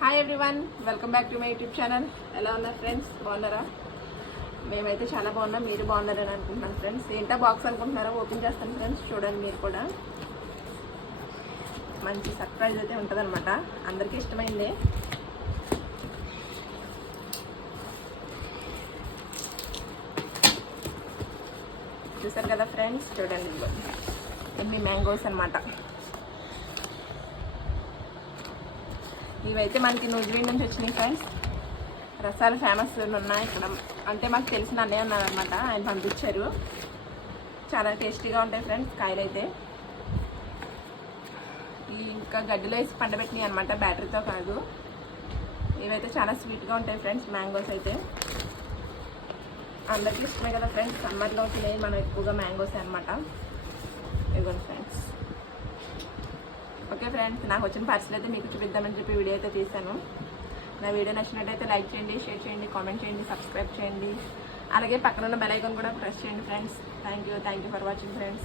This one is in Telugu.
Hi everyone welcome back to my YouTube channel ఎలా ఉన్నారు ఫ్రెండ్స్ బాగున్నారా? మేమైతే చాలా బాగున్నాం మీరు బాగున్నారని అనుకుంటున్నాం ఫ్రెండ్స్ ఏంటో బాక్స్ అనుకుంటున్నారా? ఓపెన్ చేస్తాను ఫ్రెండ్స్ చూడండి మీరు కూడా. మంచి సర్ప్రైజ్ అయితే ఉంటుందన్నమాట. అందరికీ ఇష్టమైందే. చూసారు కదా ఫ్రెండ్స్ చూడండి ఎన్ని మ్యాంగోస్ అనమాట ఇవైతే మనకి నూజివీడ్ నుంచి వచ్చినాయి ఫ్రెండ్స్ రసాలు ఫేమస్ ఉన్నాయి ఇక్కడ. అంటే మాకు తెలిసిన అన్నయ్య ఉన్నారనమాట ఆయన పంపించారు. చాలా టేస్టీగా ఉంటాయి ఫ్రెండ్స్ కాయలు అయితే ఈ ఇంకా గడ్డిలో వేసి పండబెట్టినాయి అనమాట బ్యాటరీతో కాదు. ఇవైతే చాలా స్వీట్గా ఉంటాయి ఫ్రెండ్స్ మ్యాంగోస్ అయితే. అందరికీ ఇష్టమే కదా ఫ్రెండ్స్ సమ్మర్లో తినేది మనం ఎక్కువగా మ్యాంగోస్ అనమాట ఇవ్వండి ఫ్రెండ్స్ ఓకే ఫ్రెండ్స్ నాకు వచ్చిన పార్సల్ అయితే మీకు చూపిద్దామని చెప్పి వీడియో అయితే తీశాను. నా వీడియో నచ్చినట్టయితే లైక్ చేయండి షేర్ చేయండి కామెంట్ చేయండి సబ్స్క్రైబ్ చేయండి. అలాగే పక్కన ఉన్న బెల్ ఐకాన్ కూడా ప్రెస్ చేయండి friends. Thank you thank you for watching friends.